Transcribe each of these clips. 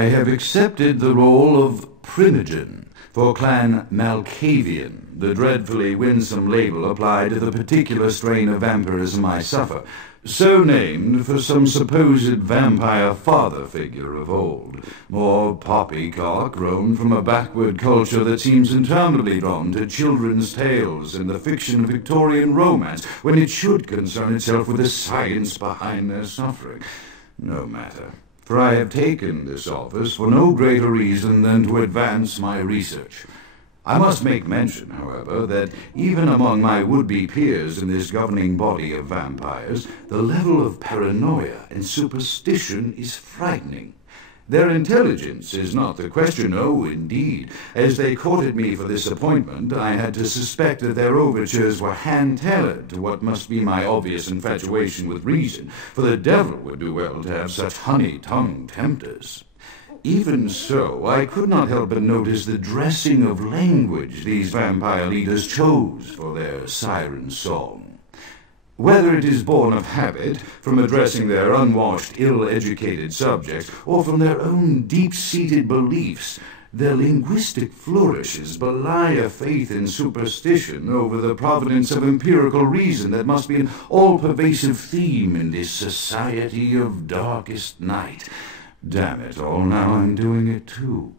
I have accepted the role of Primogen for Clan Malkavian, the dreadfully winsome label applied to the particular strain of vampirism I suffer, so named for some supposed vampire father figure of old, more poppycock grown from a backward culture that seems interminably drawn to children's tales and the fiction of Victorian romance, when it should concern itself with the science behind their suffering. No matter. For I have taken this office for no greater reason than to advance my research. I must make mention, however, that even among my would-be peers in this governing body of vampires, the level of paranoia and superstition is frightening. Their intelligence is not the question, oh, indeed. As they courted me for this appointment, I had to suspect that their overtures were hand-tailored to what must be my obvious infatuation with reason, for the devil would do well to have such honey-tongued tempters. Even so, I could not help but notice the dressing of language these vampire leaders chose for their siren song. Whether it is born of habit, from addressing their unwashed, ill-educated subjects, or from their own deep-seated beliefs, their linguistic flourishes belie a faith in superstition over the providence of empirical reason that must be an all-pervasive theme in this society of darkest night. Damn it all, now I'm doing it too.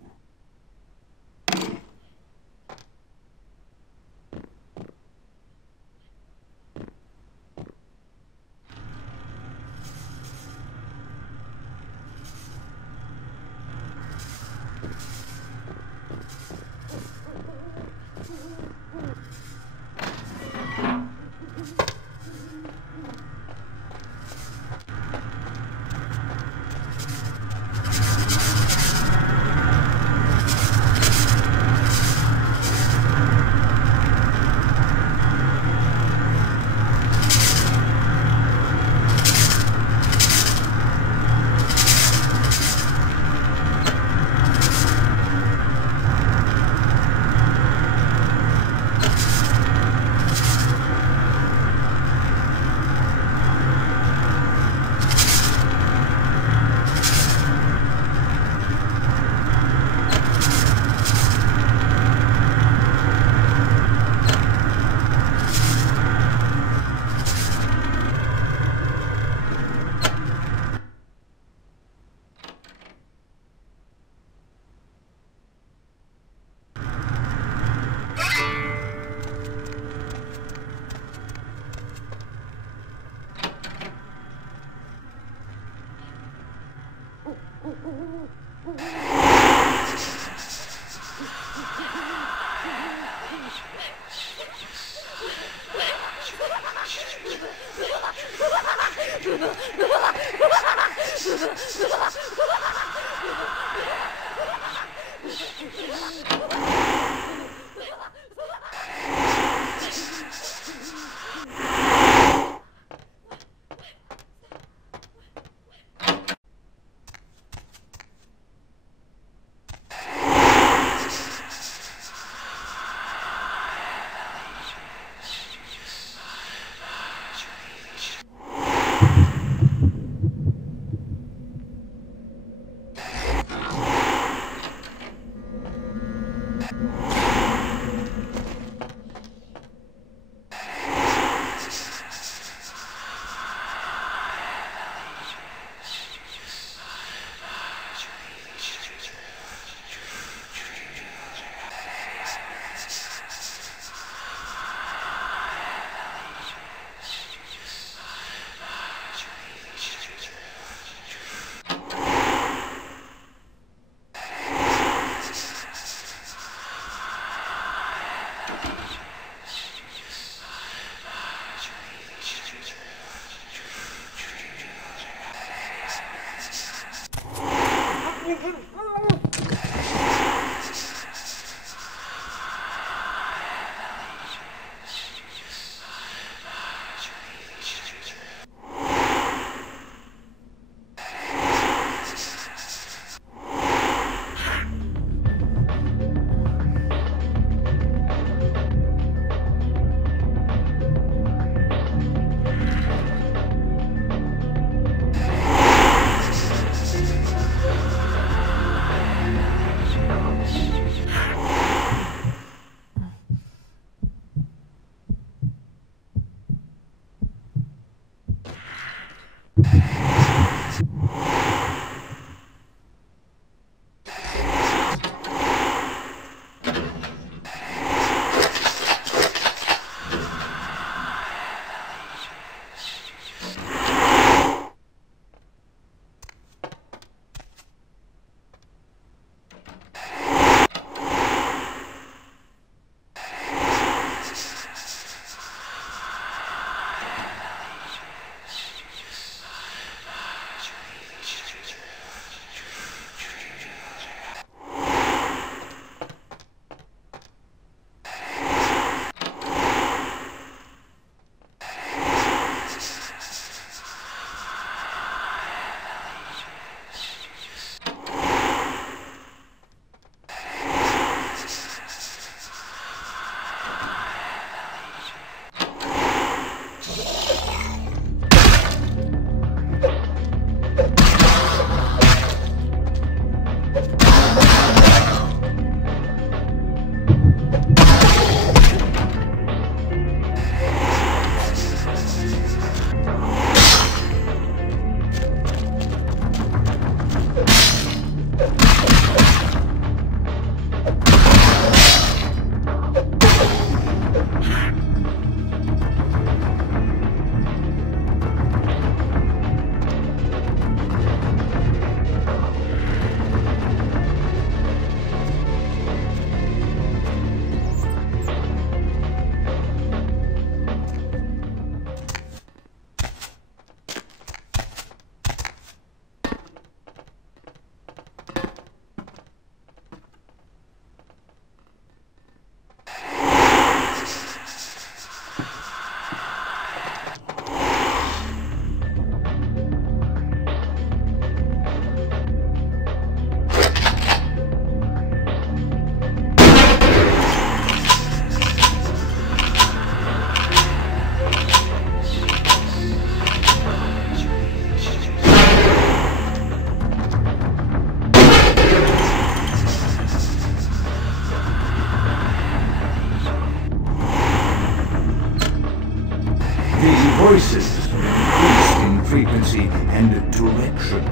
frequency and direction.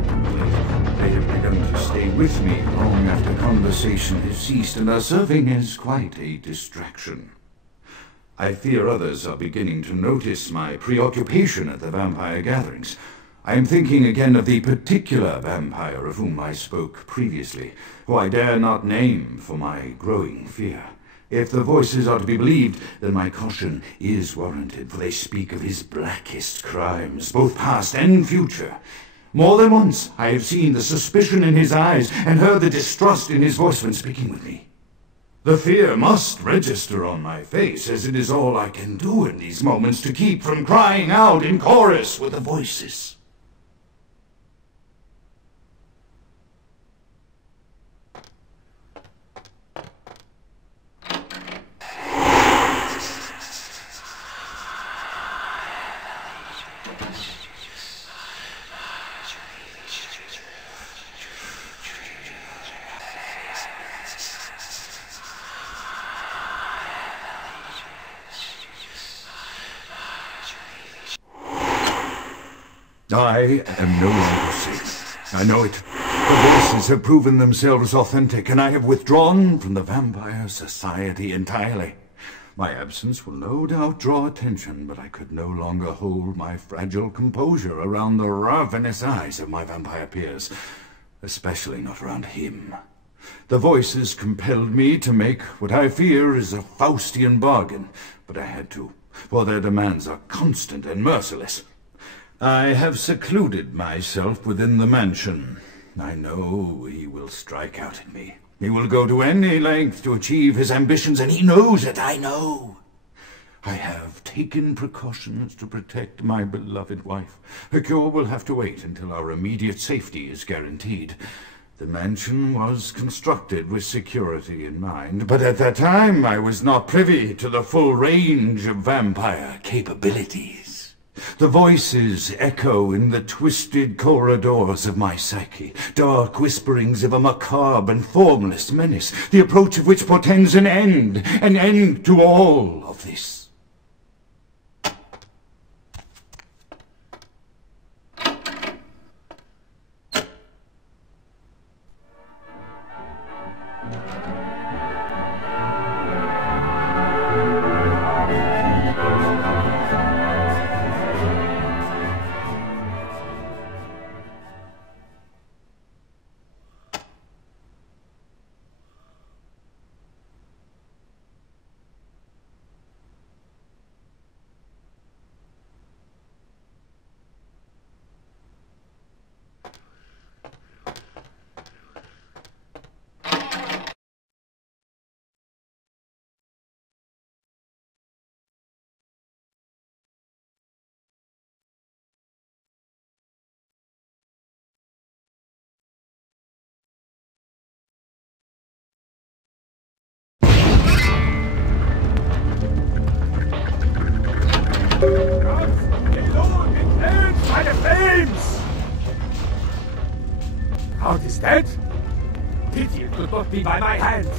They have begun to stay with me long after conversation has ceased and are serving as quite a distraction. I fear others are beginning to notice my preoccupation at the vampire gatherings. I am thinking again of the particular vampire of whom I spoke previously, who I dare not name for my growing fear. If the voices are to be believed, then my caution is warranted, for they speak of his blackest crimes, both past and future. More than once I have seen the suspicion in his eyes and heard the distrust in his voice when speaking with me. The fear must register on my face, as it is all I can do in these moments to keep from crying out in chorus with the voices. I am no longer safe. I know it. The voices have proven themselves authentic, and I have withdrawn from the Vampire Society entirely. My absence will no doubt draw attention, but I could no longer hold my fragile composure around the ravenous eyes of my vampire peers, especially not around him. The voices compelled me to make what I fear is a Faustian bargain, but I had to, for their demands are constant and merciless. I have secluded myself within the mansion. I know he will strike out at me. He will go to any length to achieve his ambitions, and he knows it, I know. I have taken precautions to protect my beloved wife. Her cure will have to wait until our immediate safety is guaranteed. The mansion was constructed with security in mind, but at that time I was not privy to the full range of vampire capabilities. The voices echo in the twisted corridors of my psyche, dark whisperings of a macabre and formless menace, the approach of which portends an end to all of this. Grout is dead? Pity it could not be by my hand.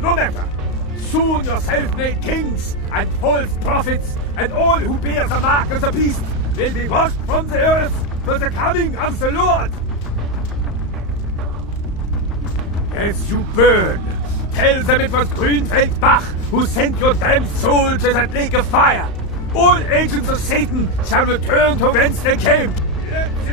No matter. Soon yourself made kings, and false prophets, and all who bear the mark of the beast will be washed from the earth for the coming of the Lord. As you burn, tell them it was Grünfeld Bach who sent your damned soul to that lake of fire. All agents of Satan shall return to whence they came. Yes.